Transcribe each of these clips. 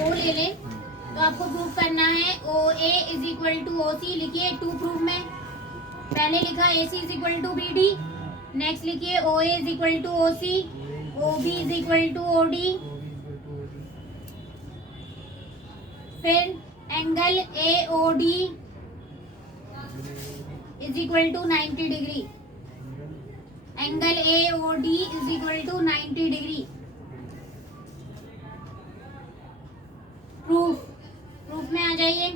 ओ ले ले, तो आपको प्रूव करना है O A is equal to O C. लिखिए टू प्रूफ में पहले लिखा A C is equal to B D, next लिखिए O A is equal to O C, O B is equal to O D, फिर angle A O D is equal to 90 degree, angle A O D is equal to 90 degree. Proof, proof में आ जाइए।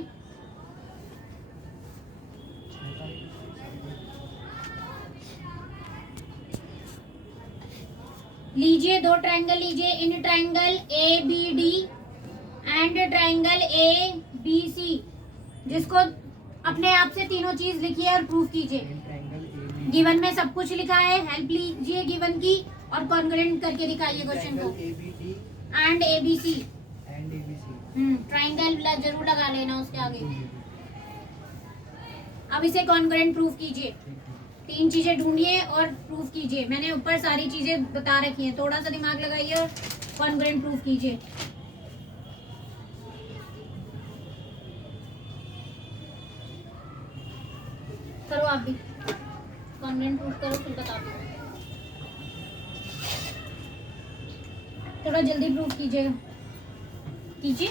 लीजिए दो triangle लीजिए, इन triangle A B D and triangle A B C, जिसको अपने आप से तीनों चीज लिखिए और प्रूफ कीजिए। गिवन में सब कुछ लिखा है, हेल्प लीजिए गिवन की और कॉन्ग्रुएंट करके दिखाइए क्वेश्चन को। And A B C, triangle जरूर लगा लेना उसके आगे। अब इसे कॉन्ग्रुएंट प्रूफ कीजिए, तीन चीजें ढूंढिए और प्रूफ कीजिए। मैंने ऊपर सारी चीजें बता रखी हैं, थोड़ा सा दिमाग लगाइए और कॉन्ग्रुएंट प्रूफ कीजिए। करो आप भी कॉन्ग्रुएंट प्रूफ करो, फिर बता दो। थोड़ा जल्दी प्रूफ कीजिएगा, कीजिए।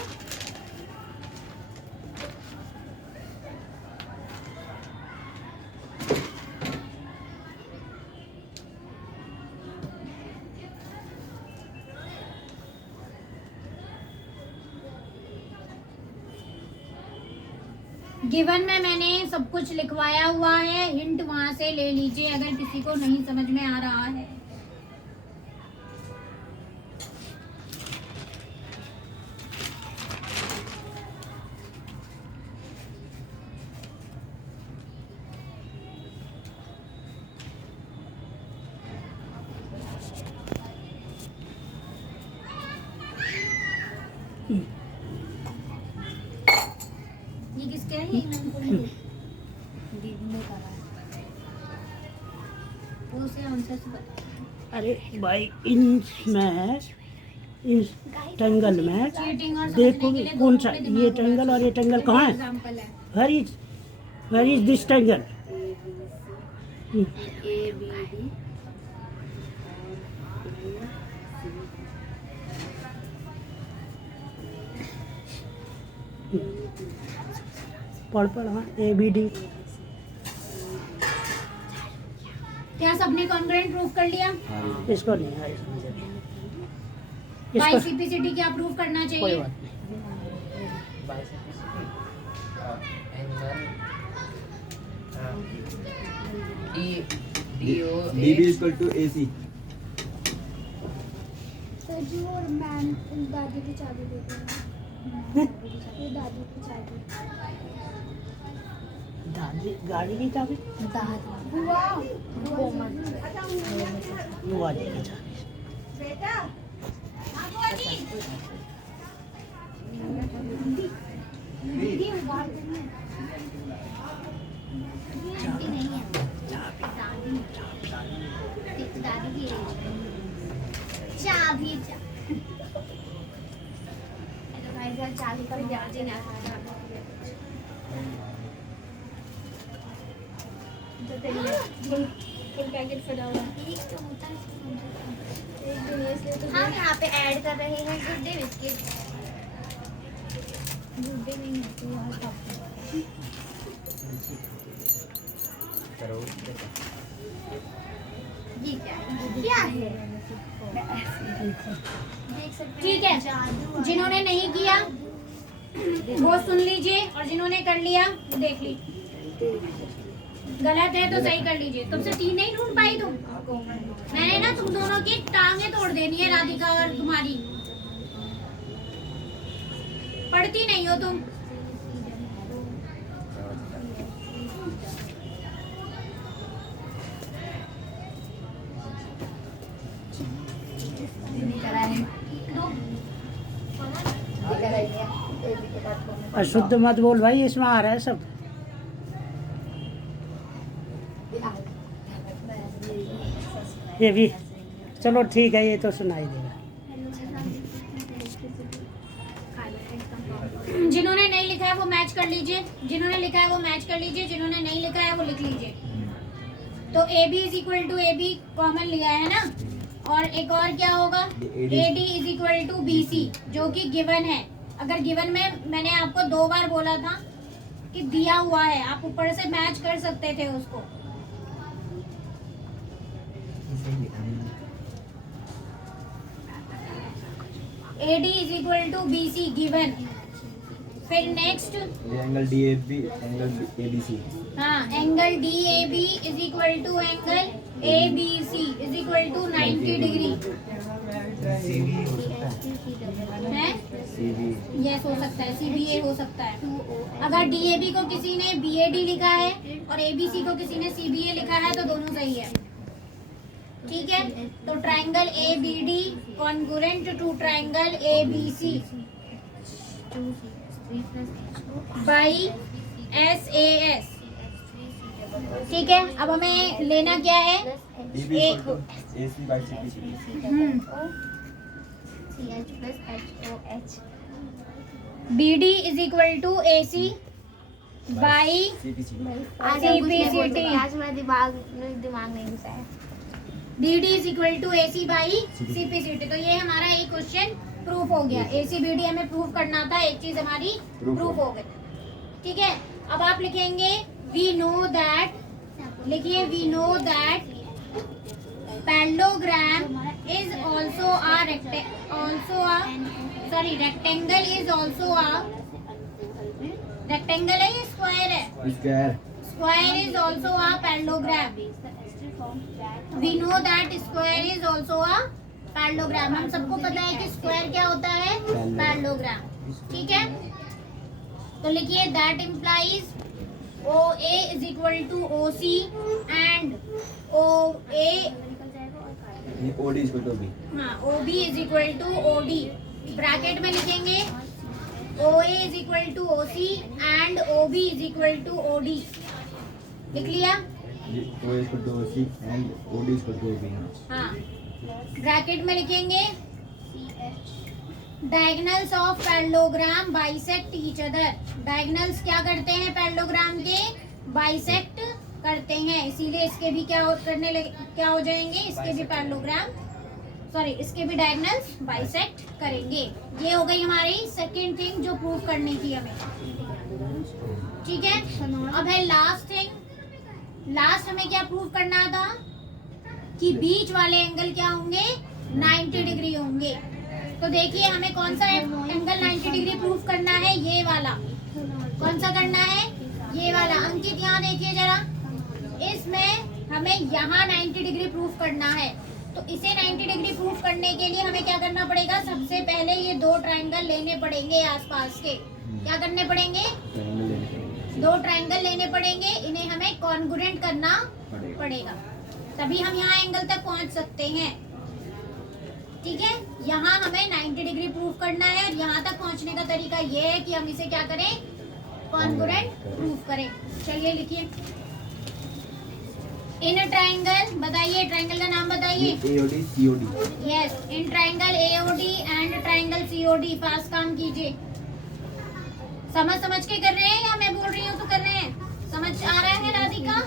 गिवन में मैंने सब कुछ लिखवाया हुआ है, हिंट वहां से ले लीजिए अगर किसी को नहीं समझ में आ रहा है। ये किसके है? ये मैंने बोला दीदी ने कहा, वो से आंसर से बता। अरे भाई इसमें इस ट्रायंगल में चीटिंग और देखो समझने के लिए कौन दोनों सा पे दिमाग ये ट्रायंगल और ये ट्रायंगल कहाँ है? एग्जांपल है। Where is this triangle? A B D पढ़ पढ़ हाँ ए बी डी। क्या सबने कॉन्ग्रुएंट प्रूफ कर लिया? इसको नहीं है, इसको बाइसिपिसिटी क्या प्रूफ करना कोई चाहिए? बात नहीं। DB equal to AC। सजू और मैम दादी की चाबी दे दो। ये दादी की चाबी। दादी गाड़ी की चाबी? बुआ बुआ जी की चाबी। दीदी बाहर करना है। आंटी नहीं है, दादी दादी की चाबी। हेलो भाई साहब, चाबी का रिचार्ज ही ना फुल पैकेट फटा हुआ। एक तो होता है एक दिन इसलिए तो हम यहाँ पे ऐड कर रहे हैं गुड डे बिस्किट। झूठे नहीं होते यार खाते। करो ये क्या है? क्या है? देख सकते ठीक है, जिन्होंने नहीं किया वो सुन लीजिए और जिन्होंने कर लिया वो देख लीजिए। गलत है तो सही कर लीजिए। तुमसे तीन नहीं ढूंढ पाई तुम? मैंने ना तुम दोनों की टांगे तोड़ देनी है, राधिका और तुम्हारी। पढ़ती नहीं हो तुम। अशुद्ध मत बोल भाई, इसमें आ रहा है सब। ये भी चलो ठीक है, ये तो सुनाई देगा। जिन्होंने नहीं लिखा है वो मैच कर लीजिए, जिन्होंने लिखा है वो मैच कर लीजिए, जिन्होंने नहीं लिखा है वो लिख लीजिए। तो A B is equal to A B common लिया है ना, और एक और क्या होगा, A D is equal to B C, जो कि गिवन है। अगर गिवन में मैंने आपको 2 बार बोला था कि दिया हुआ है, आप ऊपर से मैच कर सकते थे उसको। A D is equal to B C given. फिर next angle D A B, angle A B C. हाँ, angle D A B is equal to angle A B C is equal to 90 degree है। Yes हो सकता है, C B ए हो सकता है। अगर डी ए बी को किसी ने बी ए डी लिखा है और ए बी सी को किसी ने सी बी ए लिखा है तो दोनों सही है। ठीक है, तो triangle A B D congruent to triangle A B C by S A S. ठीक है, अब हमें लेना क्या है, A C by C P C. B D is equal to A C by C P C. आज मेरा दिमाग नहीं घुसा है। B D is equal to A C by C P C T. तो ये हमारा एक क्वेश्चन प्रूफ हो गया। ए सी बी डी हमें प्रूफ करना था, एक चीज हमारी प्रूफ हो गई। ठीक है, अब आप लिखेंगे वी नो दैट, लिखिए we know that parallelogram is also a rectangle is also a rectangle है या स्क्वायर है, square is also a parallelogram. We know that square is also a parallelogram. हम सबको पता है कि स्क्वायर क्या होता है, पैरेललोग्राम। ठीक है, तो लिखिए that implies O A is equal to O C and O A O D equal to B. हाँ, O B is equal to O D. Bracket में लिखेंगे O A is equal to O C and O B is equal to O D. लिख लिया, O equal to O C and O D equal to O B. हाँ, bracket में लिखेंगे diagonals of parallelogram bisect each other. Diagonals क्या करते हैं parallelogram के, bisect करते हैं, इसीलिए इसके भी क्या हो जाएंगे, इसके भी पैरेललोग्राम इसके भी डायगोनल्स बाइसेक्ट करेंगे। ये हो गई हमारी सेकंड थिंग जो प्रूफ करनी थी हमें। ठीक है, अब है लास्ट थिंग। लास्ट हमें क्या प्रूफ करना था कि बीच वाले एंगल क्या होंगे, 90 डिग्री होंगे। तो देखिए हमें कौन सा एंगल 90 डिग्री प्रूफ करना है, ये वाला। कौन सा करना है, ये वाला। अंकित यहाँ देखिए जरा, इसमें हमें यहाँ 90 डिग्री प्रूफ करना है। तो इसे 90 डिग्री प्रूफ करने के लिए हमें क्या करना पड़ेगा, सबसे पहले ये 2 ट्राइंगल लेने पड़ेंगे आसपास के। क्या करने पड़ेंगे, 2 ट्राइंगल लेने पड़ेंगे, इन्हें हमें कॉन्ग्रुएंट करना पड़ेगा, तभी हम यहाँ एंगल तक पहुँच सकते हैं। ठीक है, यहाँ हमें 90 डिग्री प्रूफ करना है और यहाँ तक पहुँचने का तरीका ये है कि हम इसे क्या करें, कॉन्ग्रुएंट प्रूफ करें। चलिए लिखिए, इन ट्राइंगल, बताइए ट्राइंगल का नाम बताइए। AOD COD। Yes, in triangle AOD and triangle COD। Fast काम कीजिए, समझ के कर रहे हैं या मैं बोल रही हूँ तो कर रहे हैं, समझ आ रहा है राधिका?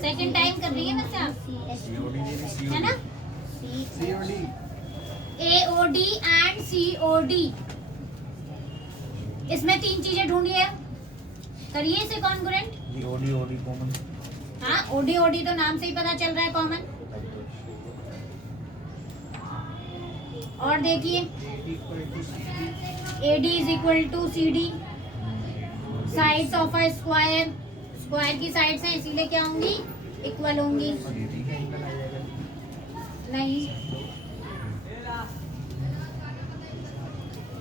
सेकंड टाइम कर रही है वैसे आप, है ना? AOD एंड COD, इसमें 3 चीजें ढूंढिए, करिए इसे कॉन्ग्रुएंट। OD common. हाँ, OD तो नाम से ही पता चल रहा है कॉमन। और देखिए AD is equal to CD, sides of a square, square की साइड्स हैं इसीलिए क्या होंगी, इक्वल होंगी। नहीं,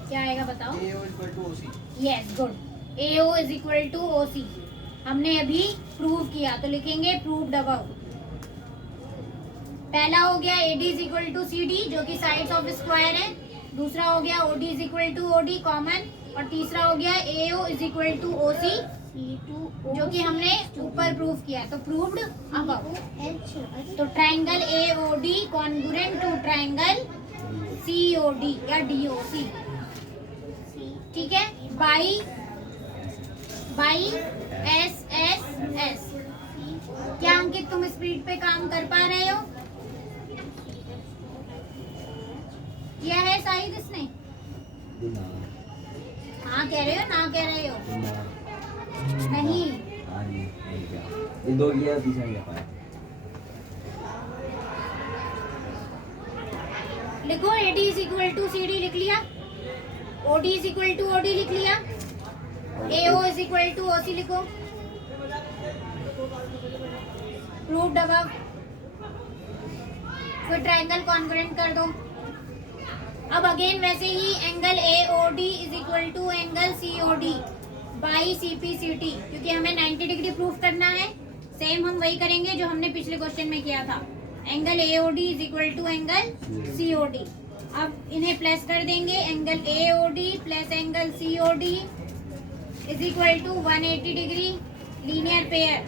क्या आएगा बताओ? Yes, good. AO is equal to OC हमने अभी प्रूव किया, तो लिखेंगे प्रूव्ड अबव। पहला हो गया AD is equal to CD जो कि साइड्स ऑफ स्क्वायर है, दूसरा हो गया OD is equal to OD common, और तीसरा हो गया AO is equal to OC जो कि हमने ऊपर प्रूव किया, तो प्रूव्ड अबव। तो triangle AOD congruent to triangle COD या DOC। ठीक है, बाई एस एस एस। क्या अंकित तुम स्पीड पे काम कर पा रहे हो? किया है शाहिद इसने? हाँ कह रहे हो, ना कह रहे हो? नहीं, ये दो किया तीसरा नहीं पाया। लिखो AD is equal to CD लिख लिया, OD is equal to OD लिख लिया, AO is equal to OC लिखो। Proved above. फिर ट्रायंगल कॉन्ग्रुएंट कर दो। अब अगेन वैसे ही angle AOD is equal to angle COD by CPCT, क्योंकि हमें 90 डिग्री प्रूफ करना है। सेम हम वही करेंगे जो हमने पिछले क्वेश्चन में किया था। Angle AOD is equal to angle COD। अब इन्हें प्लस कर देंगे, angle AOD plus angle COD is equal to 180 degree linear pair.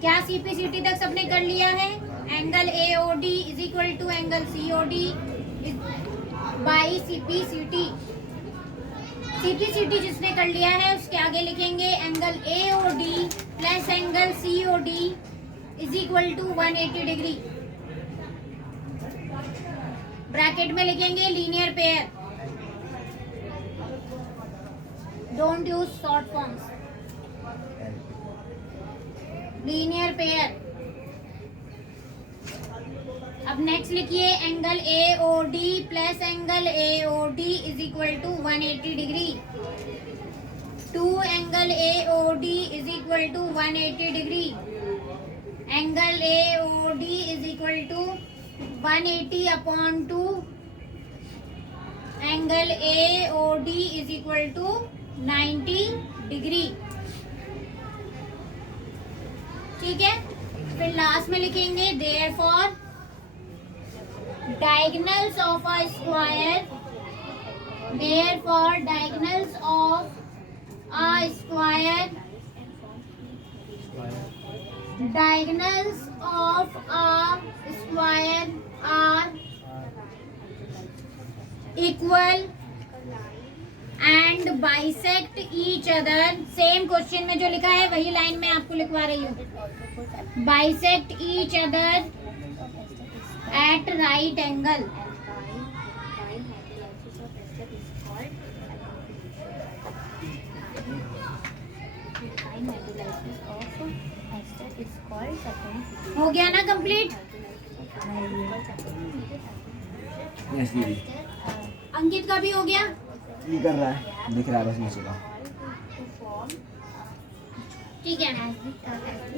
क्या CPCT तक सबने कर लिया है? Angle AOD is equal to angle COD by CPCT। CPCT जिसने कर लिया है उसके आगे लिखेंगे angle AOD plus angle COD is equal to 180 degree. Bracket में लिखेंगे linear pair, don't use short forms. Linear pair. अब नेक्स्ट लिखिए angle AOD plus angle AOD is equal to 180 degree. 2 angle AOD is equal to 180 degree. Angle AOD is equal to 180 upon 2 angle AOD is equal to 90 degree. ठीक है, फिर last में लिखेंगे therefore diagonals of a square, therefore diagonals of a square, diagonals of a square are equal and bisect each other। Same question में जो लिखा है वही लाइन में आपको लिखवा रही हूँ। bisect each other at right angle। हो गया ना कंप्लीट? यस दीदी। अंकित का भी हो गया? ये कर रहा है, दिख रहा है बस नीचे का। ठीक है,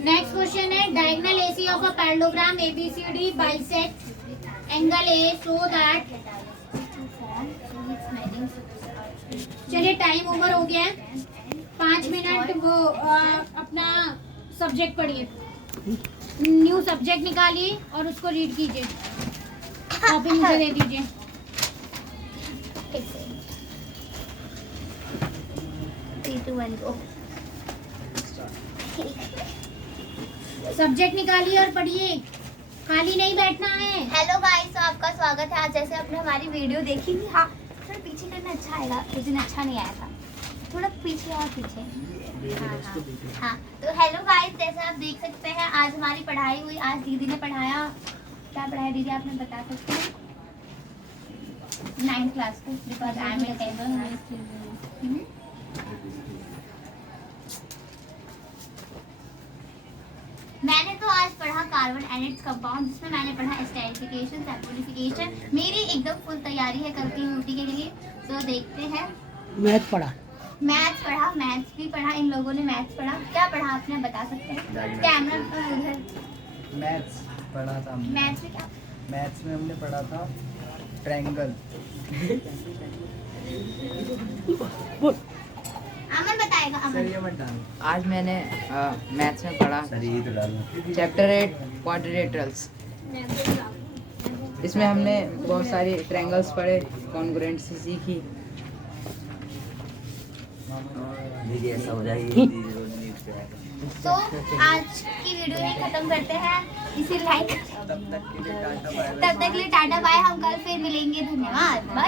नेक्स्ट क्वेश्चन है diagonal AC of a parallelogram ABCD bisect angle A so that. चलिए टाइम ओवर हो गया है, 5 मिनट वो अपना सब्जेक्ट पढ़िए, न्यू सब्जेक्ट निकालिए और उसको रीड कीजिए। कॉपी मुझे दे दीजिए। सब्जेक्ट निकालिए और पढ़िए, खाली नहीं बैठना है। हेलो गाइस, तो आपका स्वागत है। आज जैसे आपने हमारी वीडियो देखी थी, हाँ थोड़ा पीछे करना अच्छा आएगा, उस दिन अच्छा नहीं आया था, थोड़ा पीछे और पीछे। हाँ तो हेलो गाइस, जैसे आप देख सकते हैं आज हमारी पढ़ाई हुई। आज दीदी ने पढ़ाया, क्या पढ़ाया दीदी आपने बता सकते हैं? 9th क्लास को, because I am in 10th। मैंने तो आज पढ़ा कार्बन एंड इट्स कंपाउंड, जिसमें मैंने पढ़ा एस्टेरिफिकेशन, सैचुरेशन। मेरी एकदम फुल तैयारी है कल की ड्यूटी के लिए। तो देखते हैं। मैथ पढ़ा, मैथ्स पढ़ा, मैथ्स भी पढ़ा, इन लोगों ने मैथ्स पढ़ा। क्या पढ़ा आपने बता सकते हैं? कैमरा तो उधर। मैथ्स पढ़ा था। मैथ्स में क्या? मैथ्स में हमने पढ़ा था ट्रायंगल। अमन बताएगा। सर ये मत डालो। आज मैंने मैथ्स में पढ़ा सर ये तो डालना। Chapter 8 quadrilaterals. इसमें हमने बहुत सारी ट्रायंगल्स पढ़े, कॉन्ग्रुएंट्स सीखी। दीदी ऐसा हो जाएगी। तो आज की वीडियो ही खत्म करते हैं। इसे लाइक, तब तक के लिए टाटा बाय बाय। तब तक के लिए टाटा बाय। हम कल फिर मिलेंगे। धन्यवाद।